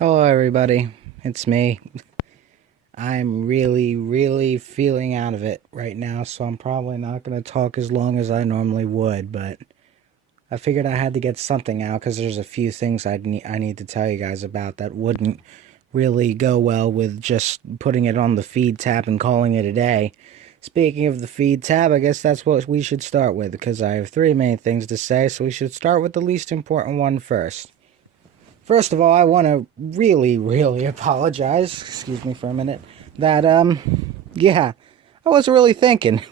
Hello, everybody. It's me. I'm really feeling out of it right now, so I'm probably not going to talk as long as I normally would, but I figured I had to get something out because there's a few things I need to tell you guys about that wouldn't really go well with just putting it on the feed tab and calling it a day. Speaking of the feed tab, I guess that's what we should start with because I have three main things to say, so we should start with the least important one first. First of all, I want to really apologize, excuse me for a minute, that, yeah, I wasn't really thinking.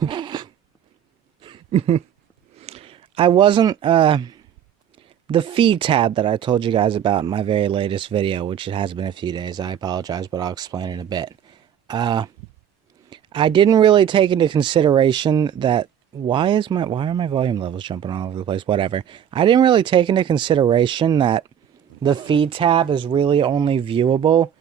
I wasn't, the feed tab that I told you guys about in my very latest video, which it has been a few days, I apologize, but I'll explain in a bit. I didn't really take into consideration that, why are my volume levels jumping all over the place? Whatever. I didn't really take into consideration that the feed tab is really only viewable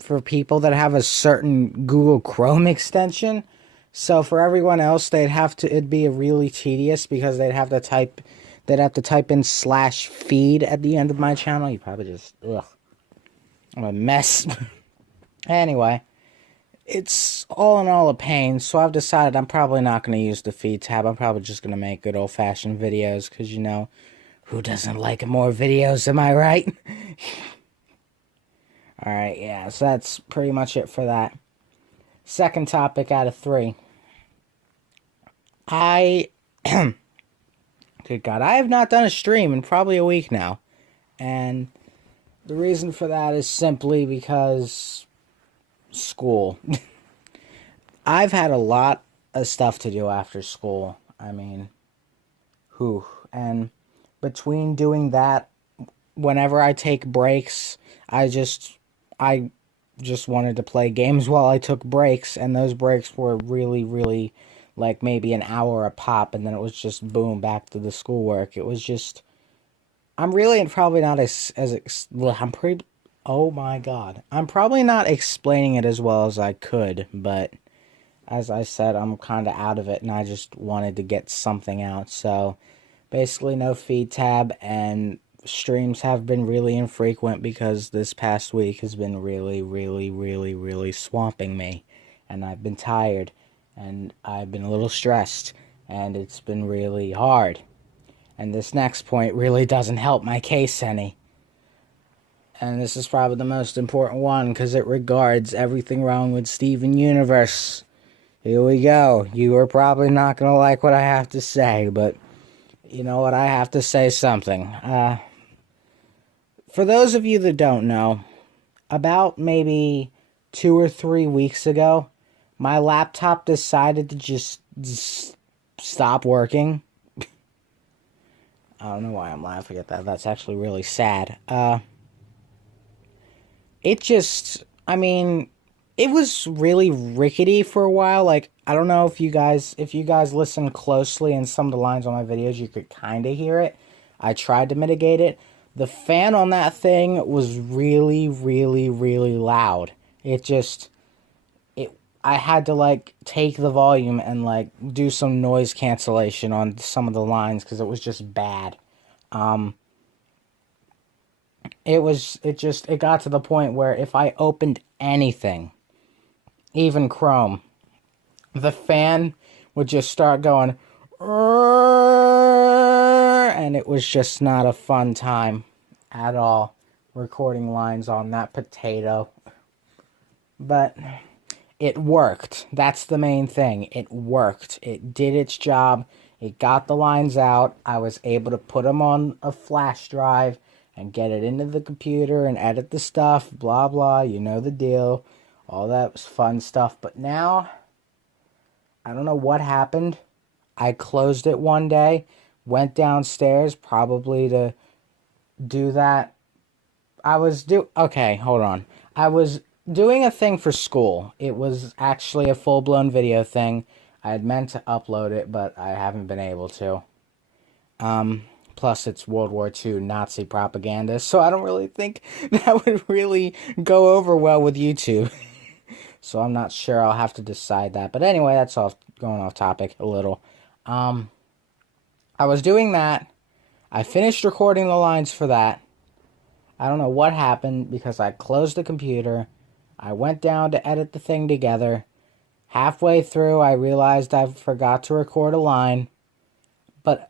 for people that have a certain Google Chrome extension. So for everyone else, it'd be really tedious because they'd have to type in /feed at the end of my channel. You probably just, ugh, I'm a mess. Anyway, it's all in all a pain, so I've decided I'm probably not going to use the feed tab. I'm probably just going to make good old-fashioned videos because, you know, who doesn't like more videos, am I right? Alright, yeah, so that's pretty much it for that. Second topic out of three. Good God, I have not done a stream in probably a week now. And the reason for that is simply because school. I've had a lot of stuff to do after school. I mean, and between doing that, whenever I take breaks, I just wanted to play games while I took breaks, and those breaks were really like maybe an hour a pop, and then it was just boom, back to the schoolwork. It was just, I'm really probably not oh my God. I'm probably not explaining it as well as I could, but as I said, I'm kind of out of it, and I just wanted to get something out, so basically no feed tab, and streams have been really infrequent because this past week has been really swamping me, and I've been tired, and I've been a little stressed, and it's been really hard. And this next point really doesn't help my case any. And this is probably the most important one because it regards everything wrong with Steven Universe. Here we go. You are probably not going to like what I have to say, but you know what, I have to say something. For those of you that don't know, about maybe 2 or 3 weeks ago, my laptop decided to just stop working. I don't know why I'm laughing at that. That's actually really sad. I mean, it was really rickety for a while. Like, I don't know if you guys listen closely in some of the lines on my videos, you could kind of hear it. I tried to mitigate it. The fan on that thing was really loud. I had to, like, take the volume and, like, do some noise cancellation on some of the lines because it was just bad. It got to the point where if I opened anything, even Chrome, the fan would just start going, and it was just not a fun time at all recording lines on that potato. But it worked. That's the main thing. It worked. It did its job. It got the lines out. I was able to put them on a flash drive and get it into the computer and edit the stuff, blah blah, you know the deal. All that was fun stuff. But now, I don't know what happened. I closed it one day, went downstairs probably to do that. Okay, hold on. I was doing a thing for school. It was actually a full-blown video thing. I had meant to upload it, but I haven't been able to. Plus, it's World War II Nazi propaganda, so I don't really think that would really go over well with YouTube. So I'm not sure. I'll have to decide that. But anyway, that's going off topic a little. I was doing that. I finished recording the lines for that. I don't know what happened because I closed the computer. I went down to edit the thing together. Halfway through, I realized I forgot to record a line.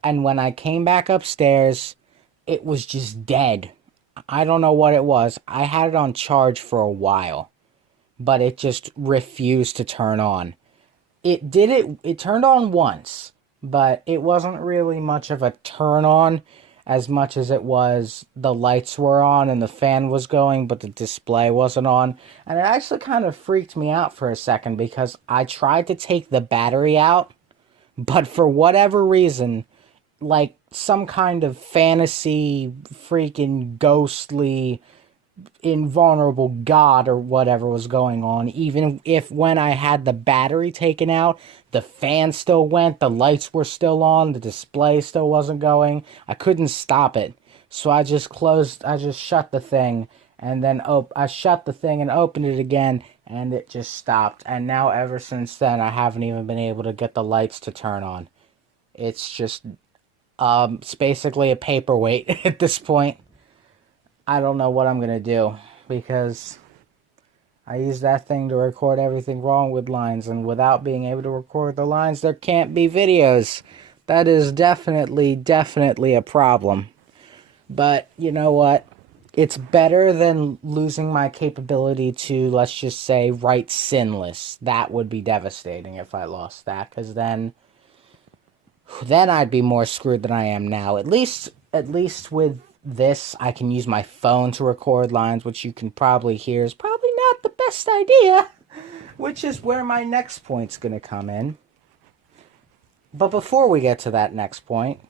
And when I came back upstairs, it was just dead. I don't know what it was. I had it on charge for a while, but it just refused to turn on. It turned on once, but it wasn't really much of a turn on as much as it was the lights were on and the fan was going, but the display wasn't on. And it actually kind of freaked me out for a second because I tried to take the battery out, but for whatever reason, like some kind of fantasy freaking ghostly invulnerable god or whatever was going on, even if when I had the battery taken out, the fan still went, the lights were still on, the display still wasn't going. I couldn't stop it. So I just shut the thing, and then I shut the thing and opened it again, and it just stopped. And now ever since then, I haven't even been able to get the lights to turn on. It's basically a paperweight at this point. I don't know what I'm going to do because I use that thing to record everything wrong with lines, and without being able to record the lines, there can't be videos. That is definitely a problem. But you know what? It's better than losing my capability to, let's just say, write sinless. That would be devastating if I lost that, because then I'd be more screwed than I am now. At least with this, I can use my phone to record lines, which you can probably hear is probably not the best idea, which is where my next point's going to come in. But before we get to that next point,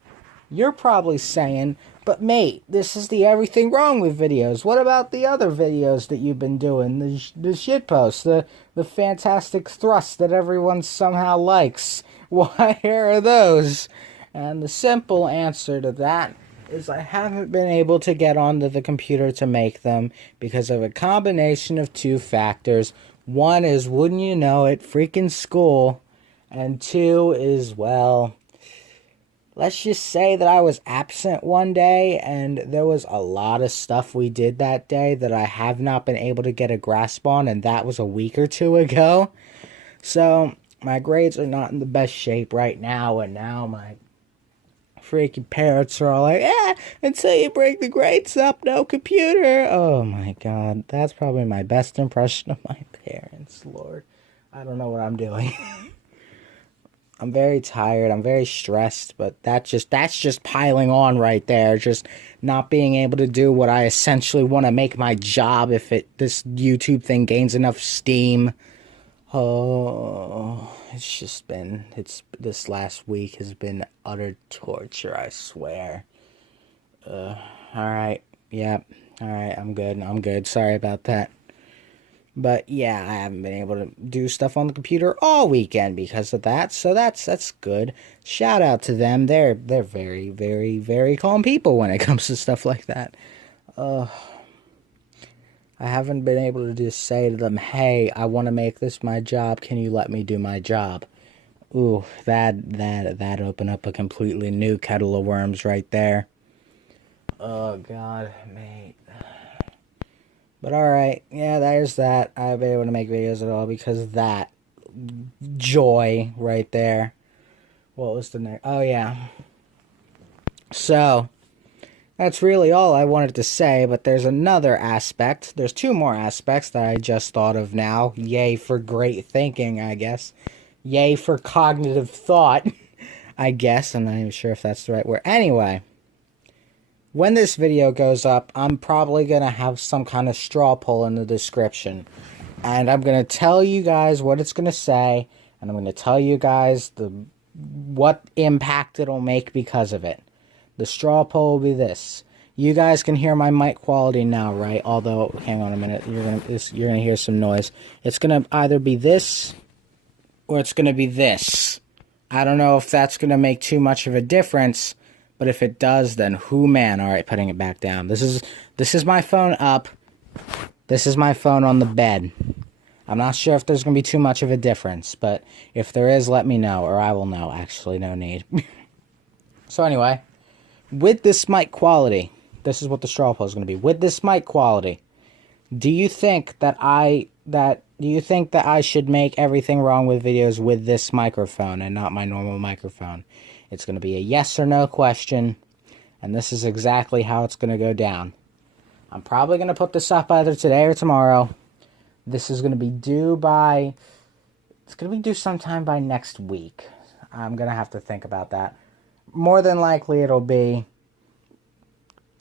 you're probably saying, but mate, this is the everything wrong with videos. What about the other videos that you've been doing? The shitposts, the fantastic thrusts that everyone somehow likes. Why are those? And the simple answer to that is I haven't been able to get onto the computer to make them because of a combination of two factors. One is, wouldn't you know it, freaking school. And two is, well, let's just say that I was absent one day and there was a lot of stuff we did that day that I have not been able to get a grasp on, and that was a week or two ago. So my grades are not in the best shape right now, and now my freaking parents are all like, until you bring the grades up, no computer. Oh my god, that's probably my best impression of my parents, Lord. I don't know what I'm doing. I'm very tired, I'm very stressed, but that's just piling on right there. Just not being able to do what I essentially want to make my job if this YouTube thing gains enough steam. Oh, this last week has been utter torture, I swear. Alright, yep, alright, I'm good, sorry about that. But yeah, I haven't been able to do stuff on the computer all weekend because of that, so that's good. Shout out to them, they're very, very, very calm people when it comes to stuff like that. I haven't been able to just say to them, hey, I want to make this my job, can you let me do my job? Ooh, that opened up a completely new kettle of worms right there. Oh, God, mate. But alright, yeah, there's that. I haven't been able to make videos at all because of that joy right there. What was the next? Oh, yeah. So, that's really all I wanted to say, but there's another aspect. There's two more aspects that I just thought of now. Yay for great thinking, I guess. Yay for cognitive thought, I guess. I'm not even sure if that's the right word. Anyway, when this video goes up, I'm probably going to have some kind of straw poll in the description. And I'm going to tell you guys what it's going to say, and I'm going to tell you guys what impact it'll make because of it. The straw poll will be this. You guys can hear my mic quality now, right? Although, hang on a minute, you're gonna hear some noise. It's gonna either be this, or it's gonna be this. I don't know if that's gonna make too much of a difference, but if it does, then who man? All right, putting it back down. This is my phone up. This is my phone on the bed. I'm not sure if there's gonna be too much of a difference, but if there is, let me know, or I will know. Actually, no need. So anyway. With this mic quality, this is what the straw poll is going to be. With this mic quality, do you think that I should make everything wrong with videos with this microphone and not my normal microphone? It's going to be a yes or no question, and this is exactly how it's going to go down. I'm probably going to put this up either today or tomorrow. This is going to be due sometime by next week. I'm going to have to think about that. More than likely it'll be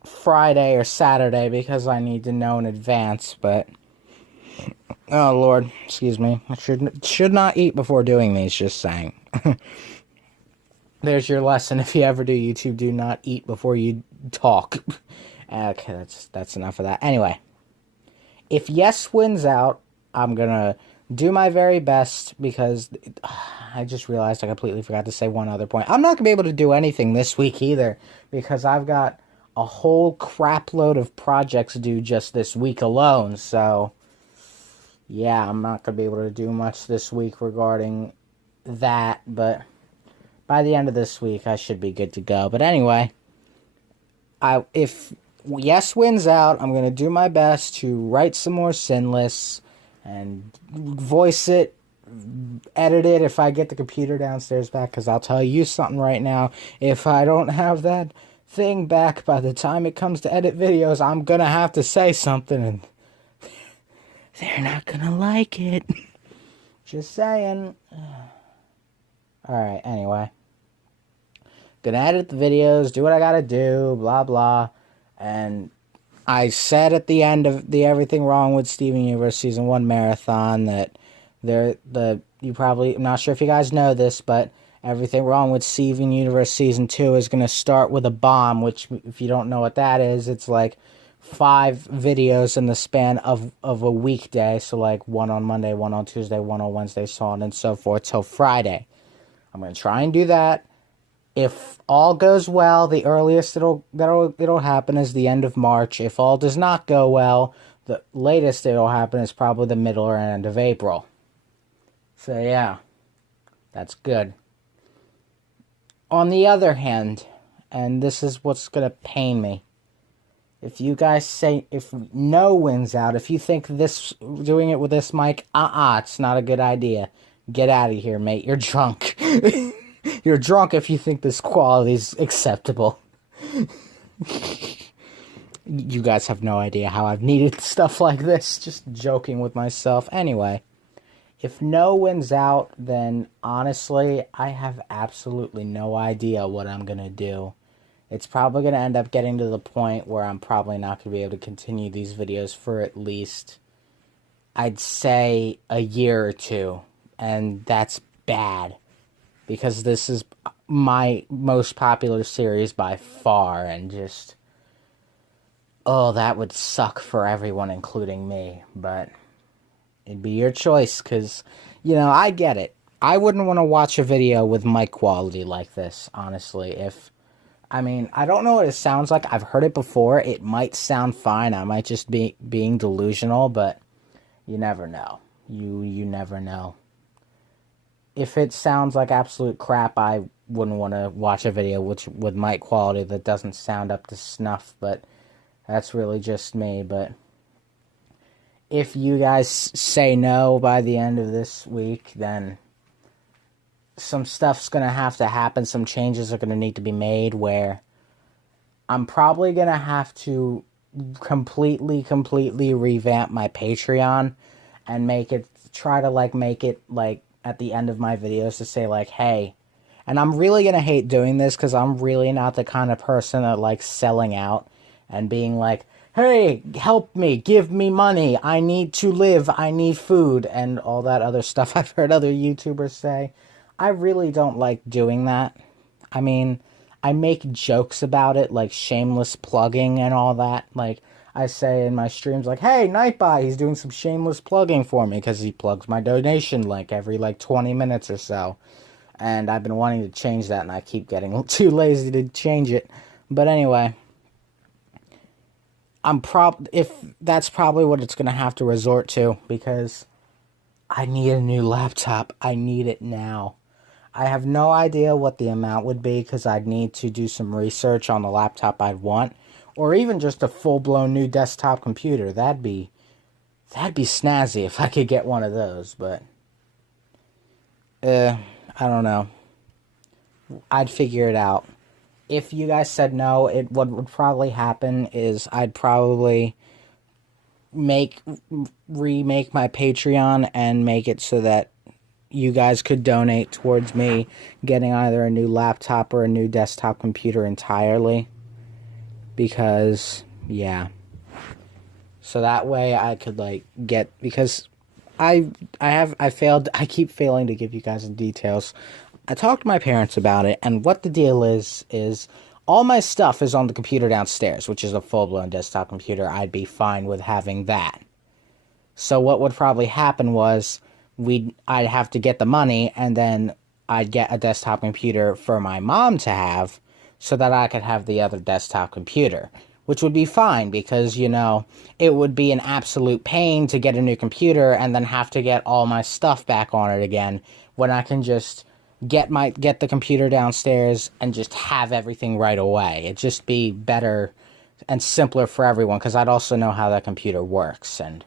Friday or Saturday because I need to know in advance, but oh Lord, excuse me. I should not eat before doing these, just saying. There's your lesson. If you ever do YouTube, do not eat before you talk. Okay, that's enough of that. Anyway, if yes wins out, I'm gonna do my very best because I just realized I completely forgot to say one other point. I'm not gonna be able to do anything this week either because I've got a whole crap load of projects due just this week alone. So yeah, I'm not gonna be able to do much this week regarding that, but by the end of this week I should be good to go. But anyway, if yes wins out, I'm going to do my best to write some more Sinless and voice it, edit it if I get the computer downstairs back, because I'll tell you something right now, if I don't have that thing back by the time it comes to edit videos, I'm going to have to say something and they're not going to like it. Just saying. Alright, anyway. Gonna edit the videos, do what I gotta do, blah blah. And I said at the end of the Everything Wrong with Steven Universe Season 1 marathon that I'm not sure if you guys know this, but Everything Wrong with Steven Universe Season 2 is gonna start with a bomb, which if you don't know what that is, it's like 5 videos in the span of a weekday. So like one on Monday, one on Tuesday, one on Wednesday, so on and so forth till Friday. I'm gonna try and do that. If all goes well, the earliest it'll happen is the end of March. If all does not go well, the latest it'll happen is probably the middle or end of April. So yeah, that's good. On the other hand, and this is what's gonna pain me, if you guys say, if no wins out, if you think doing it with this mic, it's not a good idea. Get out of here, mate. You're drunk. You're drunk if you think this quality is acceptable. You guys have no idea how I've needed stuff like this. Just joking with myself. Anyway, if no wins out, then honestly, I have absolutely no idea what I'm going to do. It's probably going to end up getting to the point where I'm probably not going to be able to continue these videos for at least, I'd say, a year or two. And that's bad. Because this is my most popular series by far, and just, that would suck for everyone, including me, but it'd be your choice, because, I get it. I wouldn't want to watch a video with mic quality like this, honestly. I don't know what it sounds like. I've heard it before. It might sound fine. I might just be being delusional, but you never know. You never know. If it sounds like absolute crap, I wouldn't want to watch a video with mic quality that doesn't sound up to snuff, but that's really just me. But if you guys say no by the end of this week, then some stuff's going to have to happen. Some changes are going to need to be made where I'm probably going to have to completely revamp my Patreon and try to make it at the end of my videos to say hey, and I'm really gonna hate doing this because I'm really not the kind of person that likes selling out and being like, hey, help me, give me money, I need to live, I need food, and all that other stuff I've heard other YouTubers say. I really don't like doing that. I make jokes about it, like shameless plugging and all that. I say in my streams, hey, Nightbot, he's doing some shameless plugging for me, because he plugs my donation link every 20 minutes or so. And I've been wanting to change that, and I keep getting too lazy to change it. But anyway, if that's probably what it's going to have to resort to, because I need a new laptop. I need it now. I have no idea what the amount would be, because I'd need to do some research on the laptop I'd want, Or even just a full-blown new desktop computer. That'd be snazzy if I could get one of those, but I don't know. I'd figure it out. If you guys said no, what would probably happen is I'd probably remake my Patreon and make it so that you guys could donate towards me getting either a new laptop or a new desktop computer entirely. Because, yeah. So that way I could, like, because I keep failing to give you guys the details. I talked to my parents about it, and what the deal is all my stuff is on the computer downstairs, which is a full-blown desktop computer. I'd be fine with having that. So what would probably happen was I'd have to get the money, and then I'd get a desktop computer for my mom to have so that I could have the other desktop computer, which would be fine because, you know, it would be an absolute pain to get a new computer and then have to get all my stuff back on it again when I can just get the computer downstairs and just have everything right away. It'd just be better and simpler for everyone because I'd also know how that computer works and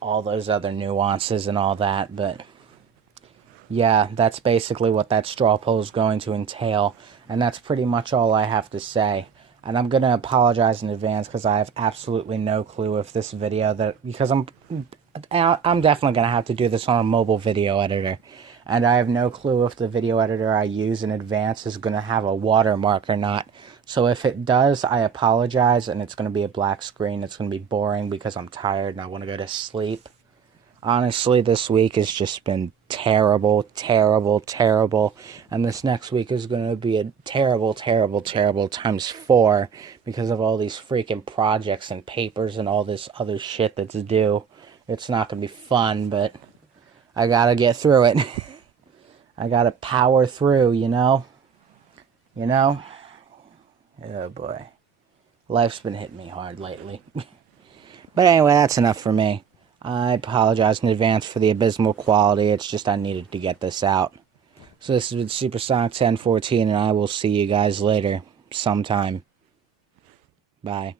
all those other nuances and all that. But yeah, that's basically what that straw poll is going to entail, and that's pretty much all I have to say. And I'm gonna apologize in advance because I have absolutely no clue if this video because I'm definitely gonna have to do this on a mobile video editor, and I have no clue if the video editor I use in advance is gonna have a watermark or not. So if it does, I apologize, and it's gonna be a black screen. It's gonna be boring because I'm tired and I want to go to sleep. Honestly, this week has just been terrible, terrible, terrible. And this next week is going to be a terrible, terrible, terrible times 4 because of all these freaking projects and papers and all this other shit that's due. It's not going to be fun, but I got to get through it. I got to power through, you know? You know? Oh, boy. Life's been hitting me hard lately. But anyway, that's enough for me. I apologize in advance for the abysmal quality. It's just I needed to get this out. So this has been Supersonic 1014, and I will see you guys later sometime. Bye.